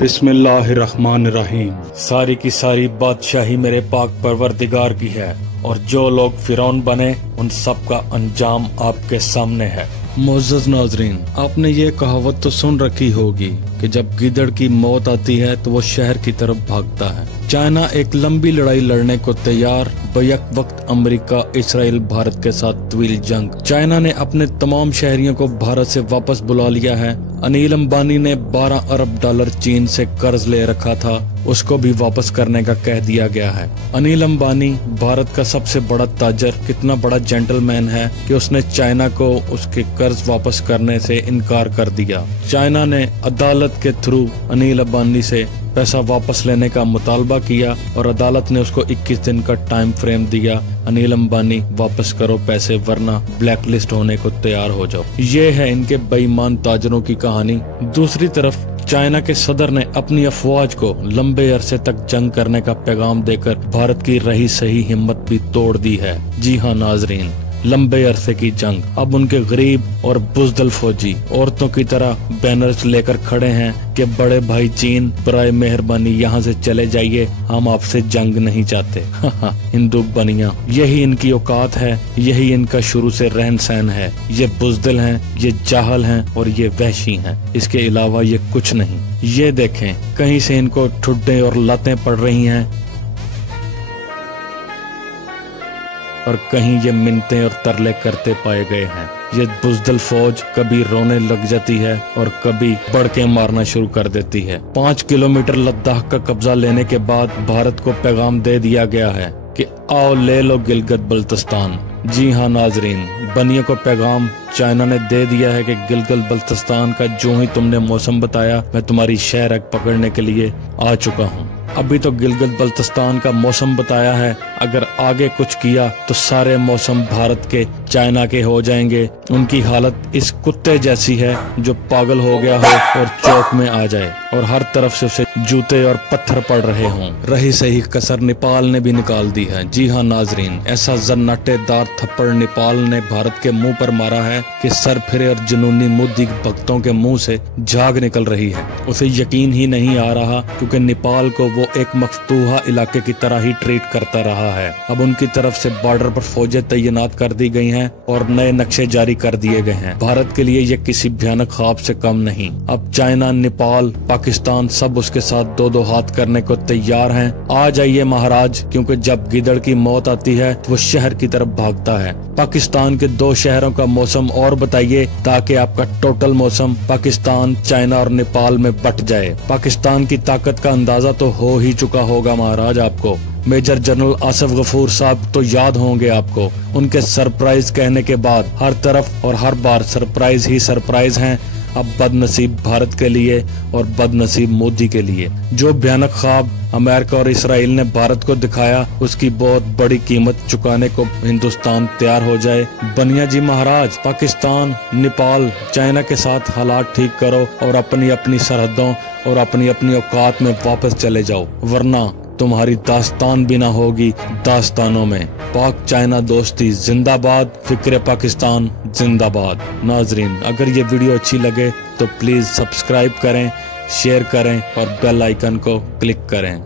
बिस्मिल्लाहिर्रहमानिर्रहीम। सारी की सारी बादशाही मेरे पाक परवरदिगार की है और जो लोग फिरौन बने उन सब का अंजाम आपके सामने है। मोअज़्ज़ज़ नाज़रीन, आपने ये कहावत तो सुन रखी होगी कि जब गिदड़ की मौत आती है तो वो शहर की तरफ भागता है। चाइना एक लंबी लड़ाई लड़ने को तैयार, बैक वक्त अमेरिका, इसराइल, भारत के साथ तवील जंग। चाइना ने अपने तमाम शहरियों को भारत से वापस बुला लिया है। अनिल अंबानी ने 12 अरब डॉलर चीन से कर्ज ले रखा था, उसको भी वापस करने का कह दिया गया है। अनिल अंबानी भारत का सबसे बड़ा ताजर, कितना बड़ा जेंटलमैन है कि उसने चाइना को उसके कर्ज वापस करने से इनकार कर दिया। चाइना ने अदालत के थ्रू अनिल अंबानी से पैसा वापस लेने का मुतालबा किया और अदालत ने उसको 21 दिन का टाइम फ्रेम दिया। अनिल अंबानी वापस करो पैसे वरना ब्लैक लिस्ट होने को तैयार हो जाओ। ये है इनके बेईमान ताजरों की कहानी। दूसरी तरफ चाइना के सदर ने अपनी अफवाज को लंबे अरसे तक जंग करने का पैगाम देकर भारत की रही सही हिम्मत भी तोड़ दी है। जी हाँ नाजरीन, लंबे अरसे की जंग। अब उनके गरीब और बुज़दिल फौजी औरतों की तरह बैनर्स लेकर खड़े हैं कि बड़े भाई चीन, बराए मेहरबानी यहाँ से चले जाइए, हम आपसे जंग नहीं चाहते। हिंदू बनिया, यही इनकी औकात है, यही इनका शुरू से रहन सहन है। ये बुज़दिल हैं, ये जाहल हैं और ये वहशी हैं, इसके अलावा ये कुछ नहीं। ये देखें, कहीं से इनको ठुड्डे और लतें पड़ रही हैं और कहीं ये मिन्नतें और तरले करते पाए गए हैं। ये बुज़दिल फौज कभी रोने लग जाती है और कभी बड़के मारना शुरू कर देती है। 5 किलोमीटर लद्दाख का कब्जा लेने के बाद भारत को पैगाम दे दिया गया है कि आओ ले लो गिलगित बल्तिस्तान। जी हाँ नाजरीन, बनियों को पैगाम चाइना ने दे दिया है कि गिलगित बल्तिस्तान का जो ही तुमने मौसम बताया, मैं तुम्हारी शहर पकड़ने के लिए आ चुका हूँ। अभी तो गिलगित बल्तिस्तान का मौसम बताया है, अगर आगे कुछ किया तो सारे मौसम भारत के, चाइना के हो जाएंगे। उनकी हालत इस कुत्ते जैसी है जो पागल हो गया हो और चौक में आ जाए और हर तरफ से उसे जूते और पत्थर पड़ रहे हों। रही सही कसर नेपाल ने भी निकाल दी है। जी हाँ नाजरीन, ऐसा जन्नाटेदार थप्पड़ नेपाल ने भारत के मुंह पर मारा है कि सर फिरे और जुनूनी मोदी भक्तों के मुंह से झाग निकल रही है। उसे यकीन ही नहीं आ रहा क्योंकि नेपाल को वो एक मफ्तूहा इलाके की तरह ही ट्रीट करता रहा है। अब उनकी तरफ से बॉर्डर पर फौजें तैनात कर दी गई हैं और नए नक्शे जारी कर दिए गए हैं। भारत के लिए ये किसी भयानक ख्वाब से कम नहीं। अब चाइना, नेपाल, पाकिस्तान सब उसके साथ दो दो हाथ करने को तैयार हैं। आ जाइए महाराज, क्योंकि जब गिदड़ की मौत आती है तो वो शहर की तरफ भागता है। पाकिस्तान के 2 शहरों का मौसम और बताइए ताकि आपका टोटल मौसम पाकिस्तान, चाइना और नेपाल में बट जाए। पाकिस्तान की ताकत का अंदाजा तो हो ही चुका होगा महाराज आपको। मेजर जनरल आसिफ गफूर साहब तो याद होंगे आपको। उनके सरप्राइज कहने के बाद हर तरफ और हर बार सरप्राइज ही सरप्राइज हैं। अब बदनसीब भारत के लिए और बदनसीब मोदी के लिए। जो भयानक ख्वाब अमेरिका और इसराइल ने भारत को दिखाया, उसकी बहुत बड़ी कीमत चुकाने को हिंदुस्तान तैयार हो जाए। बनिया जी महाराज, पाकिस्तान, नेपाल, चाइना के साथ हालात ठीक करो और अपनी अपनी सरहदों और अपनी अपनी औकात में वापस चले जाओ, वरना तुम्हारी दास्तान भी ना होगी दास्तानों में। पाक चाइना दोस्ती जिंदाबाद, फिक्र पाकिस्तान जिंदाबाद। नाजरीन, अगर ये वीडियो अच्छी लगे तो प्लीज सब्सक्राइब करें, शेयर करें और बेल आइकन को क्लिक करें।